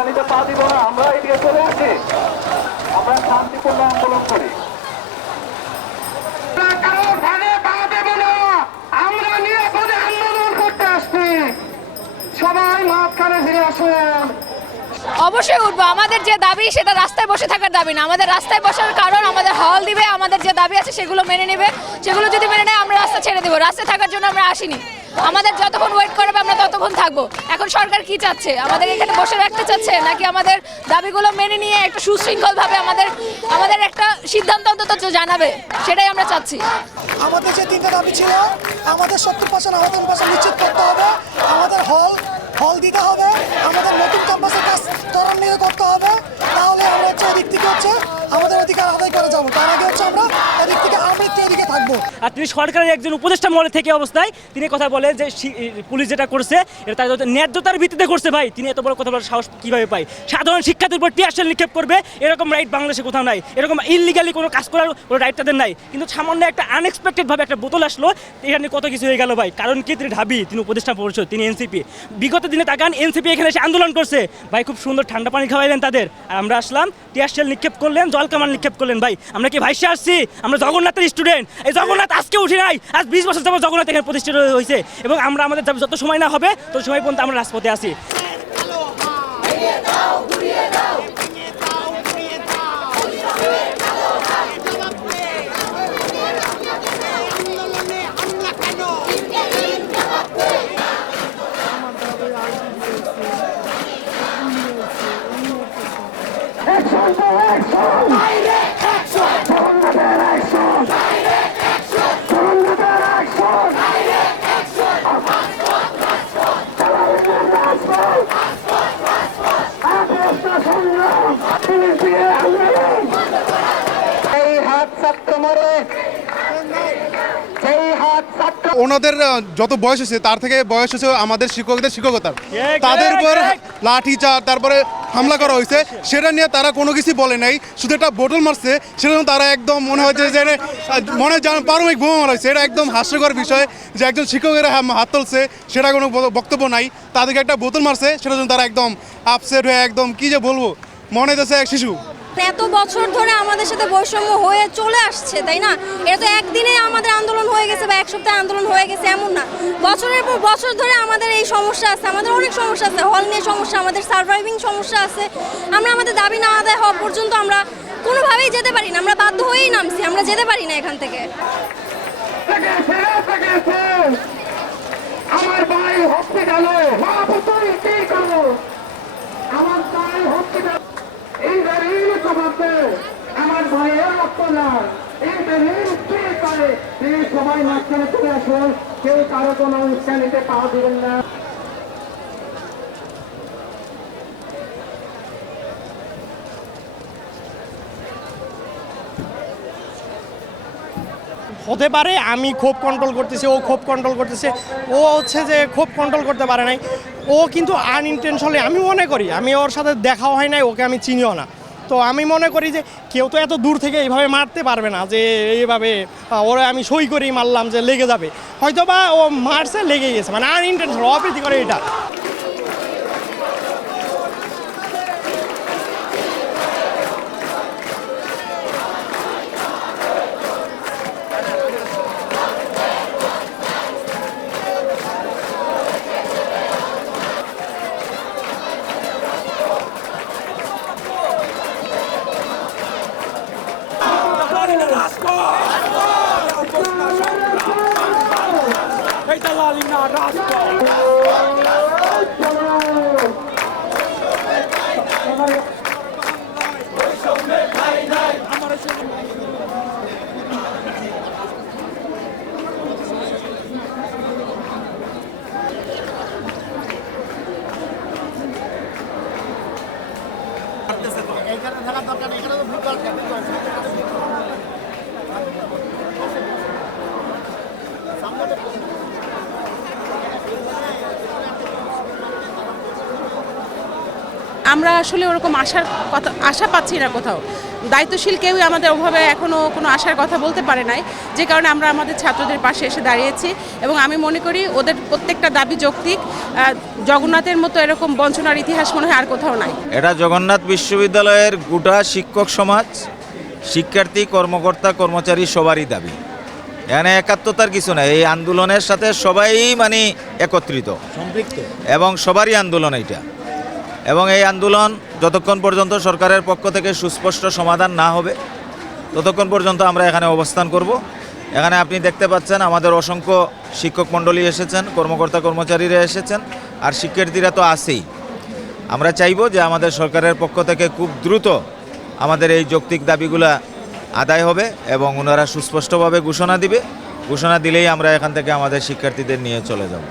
হাততালিতে পা দিব না, আমরা এদিকে চলে আসি, আমরা শান্তিপূর্ণ আন্দোলন করি। আমরা নিরাপদে আন্দোলন করতে আসছি, সবাই মাঝখানে ফিরে আসুন। অবশ্যই উঠবো। আমাদের যে দাবি সেটা রাস্তায় বসে থাকার দাবি না। আমাদের রাস্তায় বসার কারণ আমাদের হল দিবে, আমাদের যে দাবি আছে সেগুলো মেনে নেবে, সেগুলো যদি মেনে নেয় আমরা রাস্তা ছেড়ে দেবো। রাস্তায় থাকার জন্য আমরা আসিনি, আমাদের যতক্ষণ ওয়েট করবে আমরা ততক্ষণ থাকবো। এখন সরকার কি চাচ্ছে, আমাদের এখানে বসে রাখতে চাচ্ছে নাকি আমাদের দাবিগুলো মেনে নিয়ে একটা সুশৃঙ্খলভাবে আমাদের একটা সিদ্ধান্ত অন্তত জানাবে, সেটাই আমরা চাচ্ছি। আমাদের যে তিনটা দাবি ছিল, আমাদের 70% আবেদন নিশ্চিত করতে হবে, আমাদের হল দিতে হবে, আমাদের নতুন ক্যাম্পাসের কাজ ত্বরান্বিত করতে হবে, তাহলে আমরা এদিক থেকে আমাদের অধিকার আদায় করে যাবো। তার আগে আমরা এদিক থেকে আমৃত্যু এদিকে থাকবো। আর তিনি সরকারের একজন উপদেষ্টা মহলে থেকে অবস্থায় তিনি কথা বলেন যে পুলিশ যেটা করছে এটা তার ন্যায্যতার ভিত্তিতে করছে। ভাই তিনি এত বড় কথা বলার সাহস কীভাবে পায়? সাধারণ শিক্ষার্থীর উপর টিয়ারশেল নিক্ষেপ করবে এরকম রাইট বাংলাদেশে কোথাও নাই, এরকম ইললিগালি কোনো কাজ করার কোনো রাইট তাদের নাই। কিন্তু সামান্য একটা আনএক্সপেক্টেডভাবে একটা বোতল আসলো, এখানে কত কিছু হয়ে গেল ভাই। কারণ কি, তিনি ঢাবি, তিনি উপদেষ্টা পরিষদ, তিনি এনসিপি। বিগত দিনে তাকান, এনসিপি এখানে এসে আন্দোলন করছে ভাই, খুব সুন্দর ঠান্ডা পানি খাওয়াইলেন তাদের। আর আমরা আসলাম, টিয়ারশেল নিক্ষেপ করলেন, জল কামান নিক্ষেপ করলেন। ভাই আমরা কি ভাইসে আসছি? আমরা জগন্নাথের স্টুডেন্ট। এই জগন্নাথ আজকে উঠি নাই, আজ 20 বছর যাবত জগন্নাথ এখানে প্রতিষ্ঠিত হয়েছে, এবং আমরা আমাদের যত সময় না হবে তত সময় পর্যন্ত আমরা রাজপথে আছি। ওনাদের যত বয়স হয়েছে তার থেকে বয়স হচ্ছে আমাদের শিক্ষকদের শিক্ষকতার, তাদের উপর লাঠিচার্জ তারপরে হামলা করা হয়েছে, সেটা নিয়ে তারা কোনো কিছু বলে নাই, শুধু একটা বোতল মারছে, সেটা তারা একদম মনে হচ্ছে যে মনে পারমাণবিক বোমা মারা হয়েছে। এটা একদম হাস্যকর বিষয় যে একজন শিক্ষকের হাত তুলছে, সেটা কোনো বক্তব্য নাই, তাদেরকে একটা বোতল মারছে, সেটার জন্য তারা একদম আপসেট হয়ে একদম কি যে বলবো, মনে হচ্ছে এক শিশু। এত বছর ধরে আমাদের সাথে বৈষম্য হয়ে চলে আসছে, তাই না? এটা তো একদিনে আমাদের আন্দোলন হয়ে গেছে বা এক সপ্তাহে আন্দোলন হয়ে গেছে এমন না। বছরের পর বছর ধরে আমাদের এই সমস্যা আছে, আমাদের অনেক সমস্যা আছে, হল নিয়ে সমস্যা, আমাদের সার্ভাইভিং সমস্যা আছে। আমরা আমাদের দাবি না আদায় হওয়া পর্যন্ত আমরা কোনোভাবেই যেতে পারি না, আমরা বাধ্য হয়েই নামছি, আমরা যেতে পারি না এখান থেকে। আমার ভাই হসপিটালে, আমার ভাই হসপিটাল, এই দাঁড়িয়ে জবাবে আমার ভাইয়ের আপনার এই দাঁড়িয়ে করে তিনি সবাই মাঝখানে চলে আসুন, কেউ কারো কোনো অনুষ্ঠানিতে পাওয়া দিবেন না। হতে পারে আমি ক্ষোভ কন্ট্রোল করতেছি, ও ক্ষোভ কন্ট্রোল করতেছে, ও হচ্ছে যে ক্ষোভ কন্ট্রোল করতে পারে নাই, ও কিন্তু আনইনটেনশনালি, আমি মনে করি, আমি ওর সাথে দেখাও হয় নাই, ওকে আমি চিনিও না, তো আমি মনে করি যে কেউ তো এত দূর থেকে এইভাবে মারতে পারবে না যে এইভাবে ওরা আমি সই করেই মারলাম যে লেগে যাবে, হয়তো বা ও মারছে লেগে গেছে, মানে আনইনটেনশনাল, অপ্রীতি করে এটা। আমরা আসলে ওরকম আশা পাচ্ছি না কোথাও। দায়িত্বশীল কেউই আমাদের ওভাবে এখনও কোনো আশার কথা বলতে পারে নাই, যে কারণে আমরা আমাদের ছাত্রদের পাশে এসে দাঁড়িয়েছি এবং আমি মনে করি ওদের প্রত্যেকটা দাবি যৌক্তিক। জগন্নাথের মতো এরকম বঞ্চনার ইতিহাস মনে হয় আর কোথাও নাই। এটা জগন্নাথ বিশ্ববিদ্যালয়ের গোটা শিক্ষক সমাজ, শিক্ষার্থী, কর্মকর্তা, কর্মচারী সবারই দাবি। এখানে একাত্মতার কিছু নাই, এই আন্দোলনের সাথে সবাই মানে একত্রিত, সম্পৃক্ত এবং সবারই আন্দোলন এইটা। এবং এই আন্দোলন যতক্ষণ পর্যন্ত সরকারের পক্ষ থেকে সুস্পষ্ট সমাধান না হবে ততক্ষণ পর্যন্ত আমরা এখানে অবস্থান করব। এখানে আপনি দেখতে পাচ্ছেন আমাদের অসংখ্য শিক্ষক মণ্ডলী এসেছেন, কর্মকর্তা কর্মচারীরা এসেছেন, আর শিক্ষার্থীরা তো আছেই। আমরা চাইব যে আমাদের সরকারের পক্ষ থেকে খুব দ্রুত আমাদের এই যৌক্তিক দাবিগুলা আদায় হবে এবং ওনারা সুস্পষ্টভাবে ঘোষণা দিবে। ঘোষণা দিলেই আমরা এখান থেকে আমাদের শিক্ষার্থীদের নিয়ে চলে যাব।